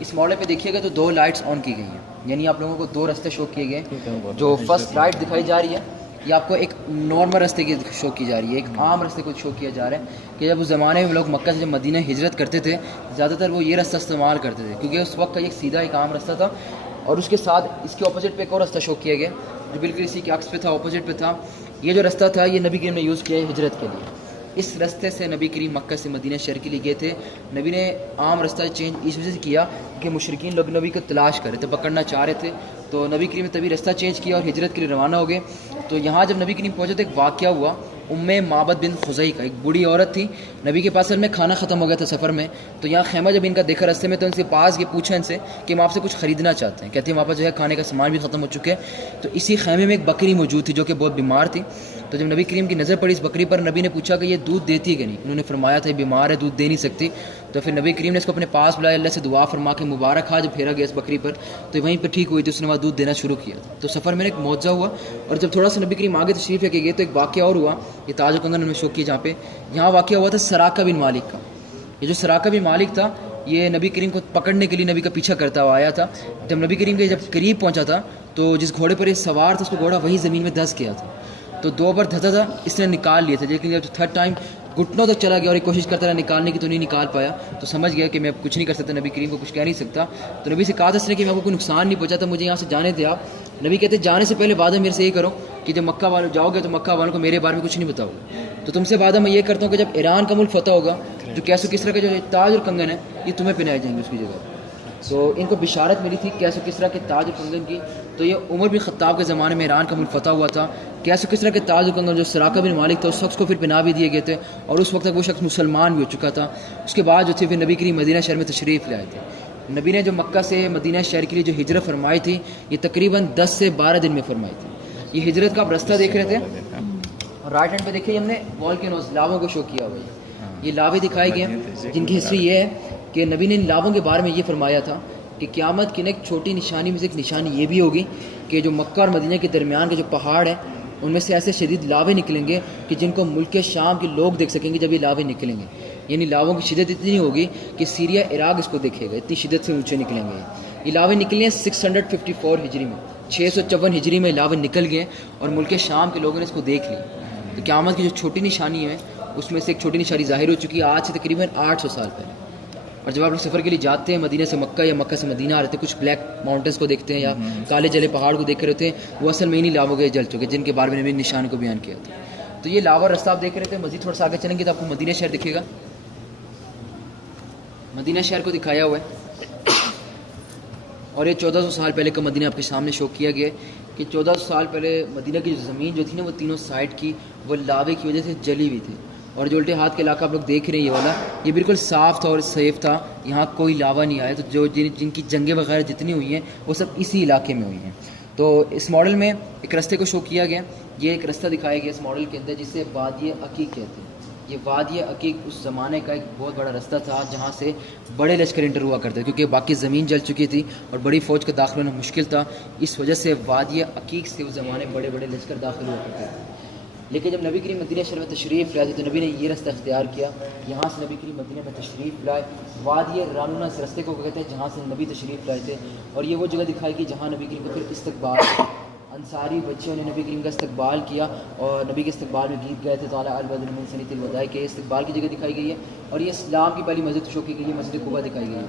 اس ماڈل پہ دیکھیے گا تو 2 لائٹس آن کی گئی ہیں, یعنی آپ لوگوں کو 2 رستے شو کیے گئے. جو فرسٹ لائٹ دکھائی جا رہی ہے یہ آپ کو ایک نارمل رستے کی شو کی جا رہی ہے, ایک عام رستے کو شو کیا جا رہا ہے کہ جب اس زمانے میں لوگ مکہ سے جب مدینہ ہجرت کرتے تھے, زیادہ تر وہ یہ رستہ استعمال کرتے تھے, کیونکہ اس وقت کا ایک سیدھا ایک عام رستہ تھا. اور اس کے ساتھ اس کے اپوزٹ پہ ایک اور رستہ شو کیا گیا جو بالکل اسی کے عکس پہ تھا, اپوزٹ پہ تھا. یہ جو رستہ تھا یہ نبی کریم نے یوز کیا ہے ہجرت کے لیے. اس رستے سے نبی کریم مکہ سے مدینہ شہر کے لیے گئے تھے. نبی نے عام رستہ چینج اس وجہ سے کیا کہ مشرکین لوگ نبی کو تلاش کر رہے تھے, پکڑنا چاہ رہے تھے. تو نبی کریم نے تبھی رستہ چینج کیا اور ہجرت کے لیے روانہ ہو گئے. تو یہاں جب نبی کریم پہنچے تو ایک واقعہ ہوا معبد بن خزئی کا. ایک بوڑھی عورت تھی, نبی کے پاس میں کھانا ختم ہو گیا تھا سفر میں. تو یہاں خیمہ جب ان کا دیکھا رستے میں, تو ان سے پاس یہ پوچھا ان سے کہ ہم آپ سے کچھ خریدنا چاہتے ہیں. کہتے ہیں وہاں پر جو ہے کھانے کا سامان بھی ختم ہو چکے ہیں. تو اسی خیمے میں ایک بکری موجود تھی جو کہ بہت بیمار تھی. تو جب نبی کریم کی نظر پڑی اس بکری پر, نبی نے پوچھا کہ یہ دودھ دیتی ہے کہ نہیں. انہوں نے فرمایا تھا یہ بیمار ہے, دودھ دے نہیں سکتی. تو پھر نبی کریم نے اس کو اپنے پاس بلایا, اللہ سے دعا فرما کے مبارک ہا جب پھیرا گیا اس بکری پر, تو وہیں پہ ٹھیک ہوئی. تو اس نے وہاں دودھ دینا شروع کیا. تو سفر میں ایک معجزہ ہوا. اور جب تھوڑا سا نبی کریم آگے تشریف لے کے گئے تو ایک واقعہ اور ہوا. یہ تاج و کنگن میں شو کیا جہاں پہ یہاں واقعہ ہوا تھا سراقہ بن مالک کا. یہ جو سراقہ بن مالک تھا یہ نبی کریم کو پکڑنے کے لیے نبی کا پیچھا کرتا ہوا آیا تھا. جب نبی کریم کے جب قریب پہنچا تھا تو جس گھوڑے پر یہ سوار تھا اس کو گھوڑا وہی زمین میں دھس گیا تھا. تو 2 بار دھتا تھا, اس نے نکال لیے تھے, لیکن جب 3rd ٹائم گھٹنوں تک چلا گیا اور ایک کوشش کرتا رہا نکالنے کی تو نہیں نکال پایا. تو سمجھ گیا کہ میں اب کچھ نہیں کر سکتا, نبی کریم کو کچھ کہہ نہیں سکتا. تو نبی سے کہا تھا اس نے کہ میں آپ کو کوئی نقصان نہیں پہنچا تھا, مجھے یہاں سے جانے دے آپ. نبی کہتے جانے سے پہلے وعدہ میرے سے یہ کرو کہ جب مکہ والوں جاؤ گے تو مکہ والوں کو میرے بارے میں کچھ نہیں بتاؤ. تو تم سے وعدہ میں یہ کرتا ہوں کہ جب ایران کا ملک فتح ہوگا, جو کیسو کسرا کا جو تاج اور کنگن ہے یہ تمہیں پہنائے جائیں گے اس کی جگہ. تو ان کو بشارت ملی تھی کیسو کسرا کے تاج اور کنگن کی. تو یہ عمر بن خطاب کے زمانے میں ایران کا ملک فتح ہوا تھا. کیسو کسرا کے تاج اور کنگن جو سراقہ بن مالک تھا اس شخص کو پھر پناہ بھی دیے گئے تھے, اور اس وقت تک وہ شخص مسلمان بھی ہو چکا تھا. اس کے بعد جو تھے پھر نبی کریم مدینہ شہر میں تشریف لائے تھے. نبی نے جو مکہ سے مدینہ شہر کے لیے جو ہجرت فرمائی تھی یہ تقریباً 10 سے 12 دن میں فرمائی تھی. یہ ہجرت کا آپ رستہ دیکھ رہے تھے, اور رائٹ ہینڈ پہ دیکھیے ہم نے والکینوز لاوا کو شو کیا ہوا ہے. یہ لاوے دکھائے گئے جن کی ہسٹری یہ ہے کہ نبی نے ان لاووں کے بارے میں یہ فرمایا تھا کہ قیامت کی ایک چھوٹی نشانی میں سے ایک نشانی یہ بھی ہوگی کہ جو مکہ اور مدینہ کے درمیان کے جو پہاڑ ہیں ان میں سے ایسے شدید لاوے نکلیں گے کہ جن کو ملک شام کے لوگ دیکھ سکیں گے جب یہ لاوے نکلیں گے. یعنی لاووں کی شدت اتنی ہوگی کہ سیریا عراق اس کو دیکھے گا, اتنی شدت سے اونچے نکلیں گے. یہ لاوے نکلے ہیں 654 ہجری میں, 654 ہجری میں لاوے نکل گئے اور ملک شام کے لوگوں نے اس کو دیکھ لی. تو قیامت کی جو چھوٹی نشانی ہے اس میں سے ایک چھوٹی نشانی ظاہر ہو چکی ہے آج سے تقریباً 800 سال پہلے. اور جب آپ لوگ سفر کے لیے جاتے ہیں مدینہ سے مکہ یا مکہ سے مدینہ آ رہے تھے, کچھ بلیک ماؤنٹینس کو دیکھتے ہیں یا کالے جلے پہاڑ کو دیکھ رہے تھے, وہ اصل میں انہیں لاووں کے جل چکے جن کے بارے میں نبی نے نشان کو بیان کیا تھا. تو یہ لاوا رستہ آپ دیکھ رہے تھے. مزید تھوڑا سا آگے چلیں گے تو آپ کو مدینہ شہر دکھے گا. مدینہ شہر کو دکھایا ہوا ہے, اور یہ 1400 سال پہلے کا مدینہ آپ کے سامنے شو کیا گیا کہ 1400 سال پہلے مدینہ کی جو زمین جو تھی نا وہ تینوں سائڈ کی وہ لاوے کی وجہ سے جلی ہوئی تھی. اور جو الٹے ہاتھ کے علاقہ آپ لوگ دیکھ رہے ہیں یہ والا, یہ بالکل صاف تھا اور سیف تھا, یہاں کوئی لاوا نہیں آیا. تو جو جن کی جنگیں وغیرہ جتنی ہوئی ہیں وہ سب اسی علاقے میں ہوئی ہیں. تو اس ماڈل میں ایک رستے کو شو کیا گیا. یہ ایک رستہ دکھایا گیا اس ماڈل کے اندر جسے وادی عقیق کہتے ہیں. یہ وادی عقیق اس زمانے کا ایک بہت بڑا رستہ تھا جہاں سے بڑے لشکر انٹر ہوا کرتے, کیونکہ باقی زمین جل چکی تھی اور بڑی فوج کا داخل ہونا مشکل تھا. اس وجہ سے وادی عقیق سے اس زمانے بڑے بڑے لشکر داخل ہوا کرتے تھے. لیکن جب نبی کریم مدینہ شہر میں تشریف لائے تو نبی نے یہ رستہ اختیار کیا. یہاں سے نبی کریم مدینہ میں تشریف لائے. وادی رانونا اس رستے کو کہتے ہیں جہاں سے نبی تشریف لائے تھے, اور یہ وہ جگہ دکھائی کہ جہاں نبی کریم کا پھر استقبال, انصاری بچوں نے نبی کریم کا استقبال کیا اور نبی کے استقبال میں گیت گئے تھے. تعالیٰ البدر من سنیت الوداع کے استقبال کی جگہ دکھائی گئی ہے. اور یہ اسلام کی پہلی مسجد شو کی گئی ہے, مسجد قباء دکھائی گئی ہے.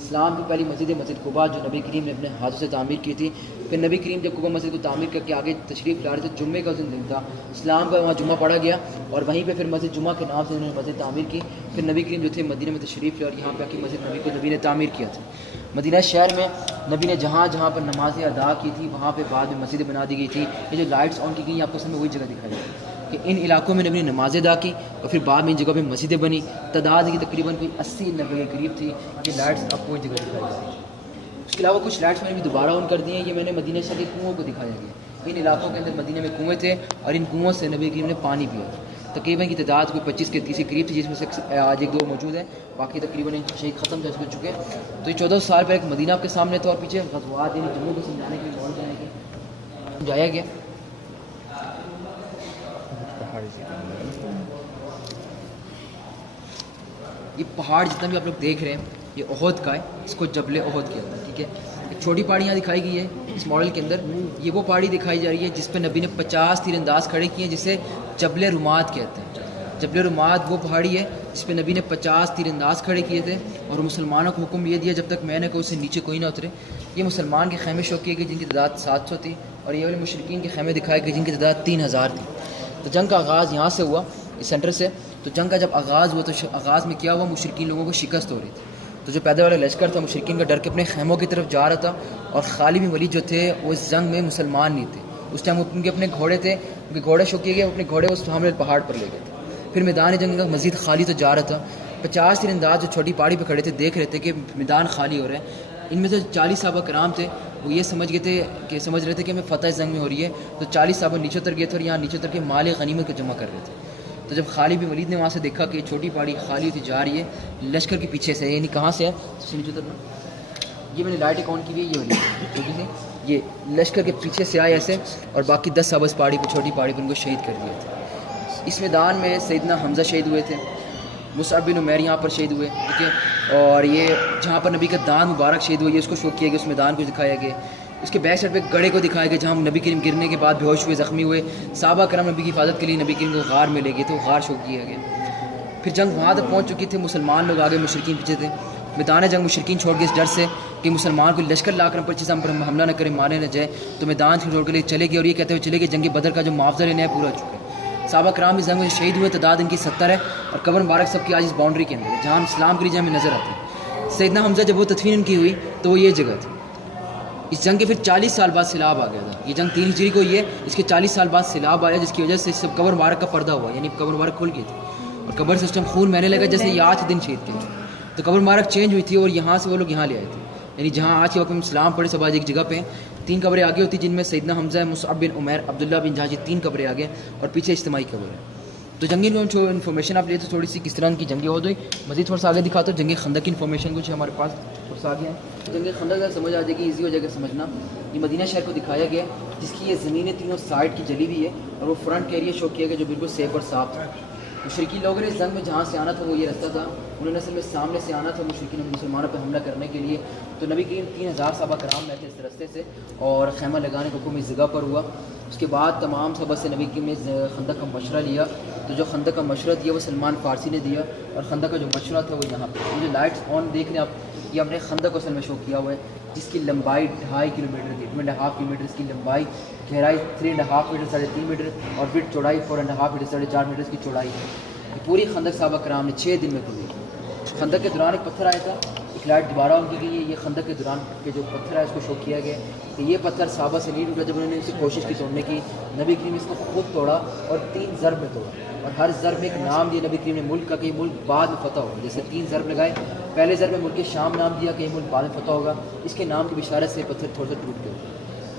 اسلام کی پہلی مسجد مسجد قباء جو نبی کریم نے اپنے ہاتھوں سے تعمیر کی تھی. پھر نبی کریم جب قباء مسجد کو تعمیر کر کے آگے تشریف لا رہے تھے, جمعے کا دن تھا, اسلام کا وہاں جمعہ پڑھا گیا اور وہیں پہ پھر مسجد جمعہ کے نام سے انہوں نے مسجد تعمیر کی. پھر نبی کریم جو تھے مدینہ میں تشریف لے اور یہاں پہ آ کے مسجد نبی نے تعمیر کیا تھا. مدینہ شہر میں نبی نے جہاں جہاں پر نمازیں ادا کی تھی وہاں پہ بعد میں مسجدیں بنا دی گئی تھی. یہ جو لائٹس آن کی گئی آپ کو سب میں وہی جگہ دکھائی گئی کہ ان علاقوں میں نبی نے نمازیں ادا کی اور پھر بعد میں ان جگہ پہ مسجدیں بنی. تعداد کی تقریباً کوئی 80-90 کے قریب تھی. یہ لائٹس آپ کو وہی جگہ دکھائی گئی. اس کے علاوہ کچھ لائٹس میں نے بھی دوبارہ آن کر دی ہیں. یہ میں نے مدینہ شہر کے کنوؤں کو دکھایا گیا. ان علاقوں کے اندر مدینہ میں کنویں تھے اور ان کنوؤں سے نبی کریم نے پانی پیا. تقریباً کی تعداد کوئی 25 کے 30 کے قریب تھی, جس میں سے آج 1-2 موجود ہیں, باقی تقریباً شہید ختم ہو چکے ہیں. تو یہ 14 سال پہلے ایک مدینہ آپ کے سامنے تھا اور پیچھے غزوات یعنی جنگوں کو سمجھانے کے لیے سمجھایا گیا. یہ پہاڑ جتنا بھی آپ لوگ دیکھ رہے ہیں یہ احد کا ہے, اس کو جبل احد کہتے ہیں. ٹھیک ہے, ایک چھوٹی پہاڑی یہاں دکھائی گئی ہے اس ماڈل کے اندر. یہ وہ پہاڑی دکھائی جا رہی ہے جس پہ نبی نے 50 تیر انداز کھڑے کیے ہیں, جسے جبل رماد کہتے ہیں. جبل رماد وہ پہاڑی ہے جس پہ نبی نے 50 تیر انداز کھڑے کیے تھے اور مسلمانوں کو حکم یہ دیا جب تک میں نے کہا اس سے نیچے کوئی نہ اترے. یہ مسلمان کے خیمے شو کیے گئے جن کی تعداد 700 تھی اور یہ والے مشرکین کے خیمے دکھائے گئے جن کی تعداد 3000 تھی. تو جنگ کا آغاز یہاں سے ہوا, اس سینٹر سے. تو جنگ کا جب آغاز ہوا تو آغاز میں کیا ہوا, مشرکین لوگوں کو شکست ہو رہی تھی. تو جو پیدل والا لشکر تھا مشرکین کا ڈر کے اپنے خیموں کی طرف جا رہا تھا اور خالد بن ولید جو تھے وہ اس جنگ میں مسلمان نہیں تھے. اس ٹائم ان کے اپنے گھوڑے تھے, ان کے گھوڑے شو کیے گئے, اپنے گھوڑے اس حامل پہاڑ پر لے گئے تھے. پھر میدان جنگ کا مزید خالی تو جا رہا تھا. 50 تیر انداز جو چھوٹی پہاڑی پہ کھڑے تھے دیکھ رہے تھے کہ میدان خالی ہو رہا ہے. ان میں سے 40 صحابہ کرام تھے, وہ یہ سمجھ رہے تھے کہ ہمیں فتح اس جنگ میں ہو رہی ہے. تو 40 صحابہ نیچے اتر گئے تھے اور یہاں نیچے اتر کے مال غنیمت کو جمع کر رہے تھے. تو جب خالد بن ولید نے وہاں سے دیکھا کہ چھوٹی پہاڑی خالی ہوتی جا رہی ہے لشکر کے پیچھے سے, یعنی کہاں سے ہے نیچے اترنا, یہ میں نے لائٹ آن کی ہوئی ہے, یہ والی چھوٹی سی, یہ لشکر کے پیچھے سے آئے ایسے اور باقی 10 صحابہ اس پہاڑی پہ چھوٹی پہاڑی پہ ان کو شہید کر دیے تھے. اس میدان میں سیدنا حمزہ شہید ہوئے تھے, مصعب بن عمیر یہاں پر شہید ہوئے. ٹھیک ہے, اور یہ جہاں پر نبی کا دانت مبارک شہید ہوئی ہے اس کو شو کیا گیا, اس میدان کو دکھایا گیا. اس کے بیک سائڈ پہ گڑھے کو دکھایا گیا جہاں نبی کریم گرنے کے بعد بے ہوش ہوئے, زخمی ہوئے. صحابہ کرام نبی کی حفاظت کے لیے نبی کریم کو غار میں لے گئے, تو غار شو کیا گیا. پھر جنگ وہاں تک پہنچ چکی تھی, مسلمان لوگ آگے مشرکین پیچھے تھے. میدان جنگ مشرکین چھوڑ کے اس ڈر سے کہ مسلمان کو لشکر لا کر پر ہم پر حملہ نہ کرے, مارے نہ جائے, تو میدان چھوڑ کے چلے گئے اور یہ کہتے ہوئے چلے گئے جنگ بدر کا جو معاوضہ لینا ہے پورا ہو چکا ہے. صحابہ کرام اس جنگ میں شہید ہوئے, تعداد ان کی 70 ہے اور قبر مبارک سب کی آج اس باؤنڈری کے اندر ہے جہاں اسلام کی ریجن میں نظر آتے ہیں. سیدنا حمزہ جب وہ تدفین ان کی ہوئی تو وہ یہ جگہ تھی. اس جنگ کے پھر 40 سال بعد سیلاب آ گیا تھا. یہ جنگ 3 ہجری کو ہوئی ہے, اس کے 40 سال بعد سیلاب آیا جس کی وجہ سے سب قبر مبارک کا پردہ ہوا, یعنی قبر مبارک کھل گئی تھی اور قبر سسٹم خون بہنے لگا جیسے یہ آج دن شہید کیے تھے. تو قبر مبارک چینج ہوئی تھی اور یہاں سے وہ لوگ یہاں لے آئے تھے, یعنی جہاں آج کے وقت میں اسلام پڑھے سب آج ایک جگہ پہ 3 قبریں آگے ہوتی جن میں سیدنا حمزہ, مصعب بن عمیر, عبداللہ بن جہاز, 3 قبریں آگے اور پیچھے اجتماعی قبر ہے. تو جنگی جو انفارمیشن آپ لیے تو تھوڑی سی کس طرح کی جنگی ہو گئی. مزید تھوڑا سا آگے دکھاتا ہوں جنگ خندق کی انفارمیشن کچھ ہمارے پاس تھوڑا سا آگے ہے. جنگ خندق اگر سمجھ آ جائے گی, ایزی ہو جائے گا سمجھنا. یہ مدینہ شہر کو دکھایا گیا جس کی یہ زمینیں تینوں سائڈ کی جلی ہوئی ہے اور وہ فرنٹ کا ایریا شو کیا گیا جو بالکل سیف اور صاف تھا. مشرکی لوگوں نے اس جنگ میں جہاں سے آنا تھا وہ یہ رستہ تھا, انہوں نے اصل میں سامنے سے آنا تھا مشرکین مسلمانوں پہ حملہ کرنے کے لیے. تو نبی کریم 3000 صحابہ کرام میں تھے اس رستے سے اور خیمہ لگانے کا حکم اس جگہ پر ہوا. اس کے بعد تمام صحابہ سے نبی کریم نے خندق کا مشورہ لیا. تو جو خندق کا مشورہ دیا وہ سلمان فارسی نے دیا اور خندق کا جو مشورہ تھا وہ یہاں پہ. یہ جو لائٹس آن دیکھ لیں آپ, یہ اپنے خندق کو اصل میں شو کیا ہوا ہے جس کی لمبائی 2.5 کلومیٹر تھی, 2.5 کلومیٹر اس کی لمبائی, گہرائی 3.5 میٹر, 3.5 میٹر اور وڈتھ چوڑائی 4.5 میٹر, 4.5 میٹر اس کی چوڑائی ہے. یہ پوری خندق صحابہ کرام نے 6 دن میں کھولی. خندق کے دوران ایک پتھر آیا تھا, ایک لائٹ دوبارہ ان کی گئی ہے. یہ خندق کے دوران کے جو پتھر ہے اس کو شو کیا گیا کہ یہ پتھر صحابہ سے نہیں ٹوٹا جب انہوں نے اس کی کوشش کی توڑنے کی. نبی کریم اس کو خود توڑا اور 3 ضرب میں توڑا اور ہر ضرب میں ایک نام دیا نبی کریم نے ملک کا کہ یہ ملک بعد میں فتح ہوگا. جیسے 3 ضرب لگائے, پہلے ضرب میں ملک شام نام دیا کہ یہ ملک بعد میں فتح ہوگا. اس کے نام کی بشارت سے پتھر تھوڑا سا ٹوٹ گیا.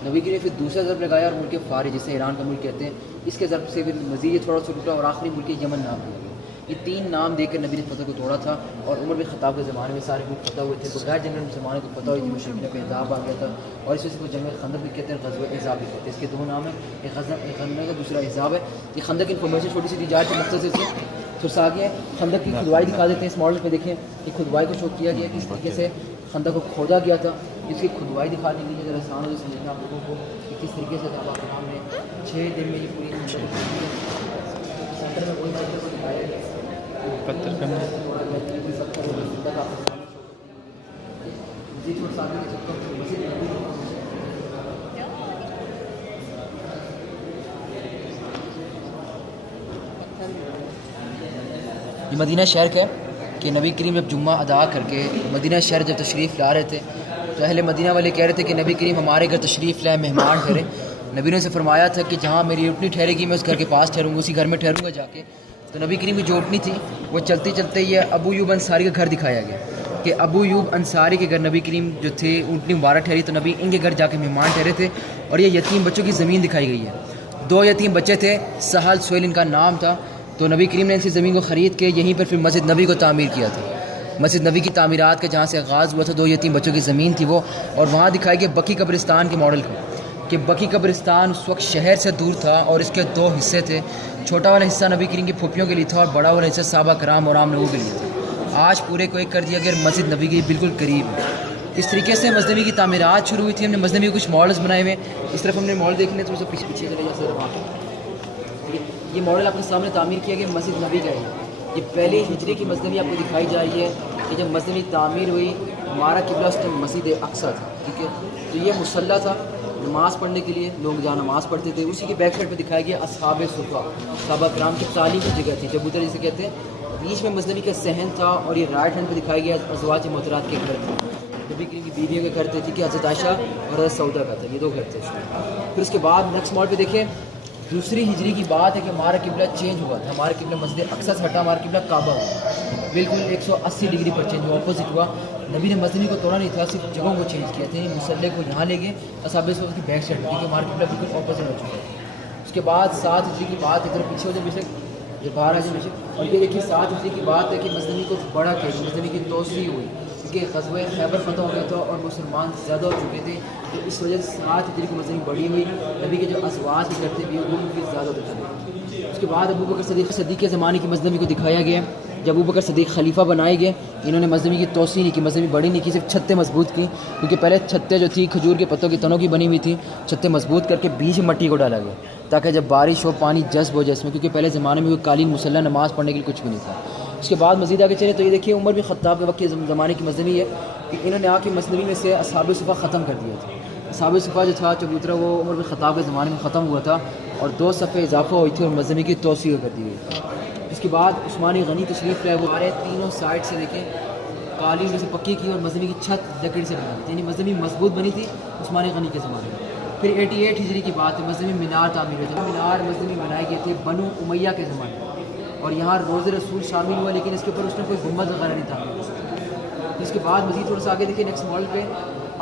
نبی کریم نے پھر دوسرا ضرب لگایا اور ملک فارس جسے ایران کا ملک کہتے ہیں, اس کے ضرب سے پھر مزید تھوڑا سا ٹوٹا اور آخری ملک یمن نام دیا گیا. یہ 3 نام دے کر نبی نے فتح کو توڑا تھا اور عمر بن خطاب کے زمانے میں سارے ملک فتح ہوئے تھے. تو غیر جنرل مسلمانوں کو فتح ہوئی تھی, مشرکین پہ عذاب آ گیا تھا اور اس وجہ سے وہ جنگ خندق بھی کہتے ہیں, غزوہ احزاب بھی کہتے ہیں. اس کے 2 نام ہیں, ایک خندق کا دوسرا احزاب ہے. یہ خندق کی انفارمیشن چھوٹی سی دی جائے تو مختصر سے تھوڑا سا آگے ہے. خندق کی کھدوائی دکھا دیتے ہیں اس ماڈل پہ. دیکھیں یہ کھدوائی کو شو کیا گیا کس طریقے سے خندق کو کھودا گیا تھا. اس کی کھدوائی دکھا دی گئی ذرا آسان ہو جائے سمجھنا آپ لوگوں کو کہ کس طریقے سے صحابہ کرام نے 6 دن میں یہ پوری سینٹر میں کوئی سینٹر کو دکھایا گیا. پتھر کا یہ مدینہ شہر کا ہے کہ نبی کریم جب جمعہ ادا کر کے مدینہ شہر جب تشریف لا رہے تھے تو اہل مدینہ والے کہہ رہے تھے کہ نبی کریم ہمارے گھر تشریف لائے، مہمان ٹھہرے۔ نبی نے سے فرمایا تھا کہ جہاں میری اٹھنی ٹھہرے گی میں اس گھر کے پاس ٹھہروں گا، اسی گھر میں ٹھہروں گا جا کے۔ تو نبی کریم کی جو اٹھنی تھی وہ چلتے چلتے یہ ابو ایوب انصاری کا گھر دکھایا گیا کہ ابو ایوب انصاری کے گھر نبی کریم جو تھے اٹھنی مبارک ٹھہری تو نبی ان کے گھر جا کے مہمان ٹھہرے تھے، اور یہ یتیم بچوں کی زمین دکھائی گئی ہے۔ 2 یتیم بچے تھے، سہل سہیل ان کا نام تھا، تو نبی کریم نے ان سے زمین کو خرید کے یہیں پر پھر مسجد نبی کو تعمیر کیا تھا۔ مسجد نبی کی تعمیرات کا جہاں سے آغاز ہوا تھا 2 یتیم بچوں کی زمین تھی وہ، اور وہاں دکھائی گئی بقی قبرستان کے ماڈل کو کہ بقی قبرستان اس وقت شہر سے دور تھا اور اس کے 2 حصے تھے۔ چھوٹا والا حصہ نبی کریم کی پھوپھیوں کے لیے تھا اور بڑا والا حصہ صحابہ کرام اور عام لوگوں کے لیے تھا۔ آج پورے کو ایک کر دیا گیا، مسجد نبی کے بالکل قریب ہے۔ اس طریقے سے مسجد نبی کی تعمیرات شروع ہوئی تھی۔ ہم نے مسجد نبی کے کچھ ماڈلز بنائے ہوئے ہیں، اس طرف ہم نے ماڈل دیکھنے تو پیچھے پیچھے چلے جا سکتے۔ یہ ماڈل آپ کے سامنے تعمیر کیا گیا مسجد نبی کا ہے۔ یہ پہلی ہجری کی مسجد نبی آپ کو دکھائی جا رہی ہے کہ جب مسجد نبی تعمیر ہوئی ہمارا قبلہ اس ٹائم مسجد اقصیٰ تھا، ٹھیک ہے۔ تو یہ مصلی تھا نماز پڑھنے کے لیے، لوگ جہاں نماز پڑھتے تھے۔ اسی کے بیک سائڈ پہ دکھایا گیا اصحاب صفہ، صحابہ کرام کی تعلیم کی جگہ تھی، چبوترا جسے کہتے ہیں۔ بیچ میں مسجد نبی کا صحن تھا اور یہ رائٹ ہینڈ پہ دکھایا گیا ازواج محترات کے گھر تھے، نبی کریم کی بیویوں کے گھر تھے، ٹھیک ہے۔ حضرت عائشہ اور حضرت سعودہ کا تھا، یہ 2 گھر تھے۔ پھر اس کے بعد نیکسٹ ماڈل پہ دیکھیں، دوسری ہجری کی بات ہے کہ ہمارا قبلہ چینج ہوا تھا، ہمارا قبلہ مسجد اقصیٰ سے ہٹا، ہمارا قبلہ کعبہ ہوا، بالکل 180 ڈگری پر چینج ہوا، اپوزٹ ہوا۔ نبی نے مسجد کو توڑا نہیں تھا، صرف جگہوں کو چینج کیا تھا، مصلی کو یہاں لے گئے، اصحاب صفہ کی بیک سائڈ، کیونکہ ہمارا قبلہ بالکل اپوزٹ ہو چکا ہے۔ اس کے بعد 7 ہجری کی بات ہے، ادھر پیچھے ہو جائے بے شک، یہ باہر آ جائے بے شک، اور یہ دیکھیے 7 ہجری کی بات ہے کہ مسجد کو بڑا کیا، مسجد کی توسیع ہوئی کیونکہ غزوہ خیبر فتح ہو گیا تھا اور مسلمان زیادہ ہو چکے تھے، تو اس وجہ سے 7 ہجری کی مسجد بڑی ہوئی۔ نبی کے جو ازواج کے کرتے بھی وہ بھی زیادہ ہوتے چلے۔ اس کے بعد ابو بکر صدیق کے زمانے کی مسجد کو دکھایا گیا، جب ابو بکر صدیق خلیفہ بنائے گئے، انہوں نے مسجد کی توسیع نہیں کی، مسجد بڑی نہیں کی، صرف چھتیں مضبوط کی، کیونکہ پہلے چھتیں جو تھی کھجور کے پتوں کی تنوں کی بنی ہوئی تھی، چھتیں مضبوط کر کے بیچ میں مٹی کو ڈالا گیا تاکہ جب بارش ہو پانی جذب ہو جائے اس میں، کیونکہ پہلے زمانے میں کوئی قالین مسلح نماز پڑھنے کے لیے کچھ بھی نہیں تھا۔ اس کے بعد مزید آگے چلے تو یہ دیکھیے عمر بن خطاب کے وقت کے زمانے کی مسجد ہے کہ انہوں نے آ کے مسجد میں سے اصحاب صفہ ختم کر دیا تھا۔ اصحاب صفہ جو تھا چبوترا وہ عمر بن خطاب کے زمانے میں ختم ہوا تھا اور 2 صفحے اضافہ ہوئی تھی اور مسجد کی توسیع کر دی گئی۔ اس کے بعد عثمانی غنی تشریف لائے، وہ آرے تینوں سائڈ سے دیکھیں قالین سے پکی کی اور مسجد کی چھت لکڑی سے بنی تھی، یعنی مسجد مضبوط بنی تھی عثمانی غنی کے زمانے میں۔ پھر 88 ہجری کی بات ہے، مسجد میں مینار تعمیر ہوئی تھی، مینار مسجد میں بنائی گئی تھی بنو امیہ کے زمانے میں، اور یہاں روز رسول شامل ہوا لیکن اس کے اوپر اس نے کوئی گنبد وغیرہ نہیں تعمیر۔ اس کے بعد مزید تھوڑا سا آگے دیکھیں نیکسٹ ماڈل پہ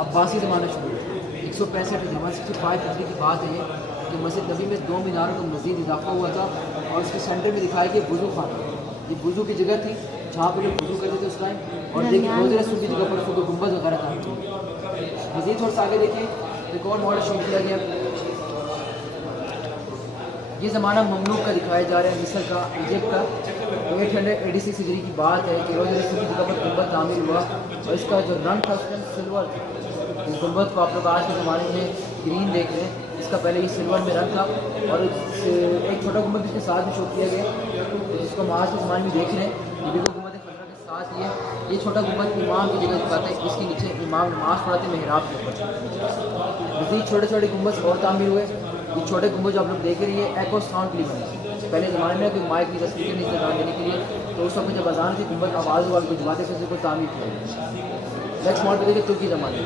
عباسی زمانہ شروع ہوا، 165 ہجری 165 ہجری کی بات ہے یہ کہ مسجد نبی میں 2 میناروں کا مزید اضافہ ہوا تھا اور اس کے سینٹر میں دکھایا کہ وضو خانہ، یہ وضو کی جگہ تھی جہاں پہ لوگ وضو کرتے تھے اس ٹائم، اور دیکھیں روز رسول کی جگہ پر اس کو کوئی گنبد وغیرہ تعمیر ہوئی۔ مزید تھوڑا سا آگے دیکھیں ایک اور ماڈل شروع کیا گیا، یہ زمانہ مملوک کا دکھایا جا رہا ہے، مصر کا، ایجپٹ کا۔ 886 ہجری کی بات ہے کہ روز رسول کی جگہ پر گنبد تعمیر ہوا اور اس کا جو رنگ تھا اس میں سلور تھا۔ اس گنبد کو آپ لوگ آج کے زمانے میں گرین دیکھ رہے ہیں، اس کا پہلے یہ سلور میں رنگ تھا اور ایک چھوٹا گنبد اس کے ساتھ بھی شو کیا گیا جس کو ہم آج کے زمانے میں دیکھ رہے ہیں، یہ بھی گنبد خضرا کے ساتھ یہ چھوٹا گنبد امام کی جگہ دکھاتا ہے، اس کے نیچے امام نماز پڑھاتے محراب کے اوپر۔ مزید چھوٹے چھوٹے گنبد اور تعمیر ہوئے، یہ چھوٹے گنبد جو آپ لوگ دیکھ رہے ہیں ایکو ساؤنڈ کے لیے بنے، پہلے زمانے میں کوئی مائک نہیں تھا، اسپیکر نہیں تھا گانے دینے کے لیے، تو اس وقت جب اذان تھی گنبد آواز والے کو جماتے تھے اس کو تعمیر کیا گیا۔ نیکسٹ ماڈل پہ دیکھیں ترکی زمانے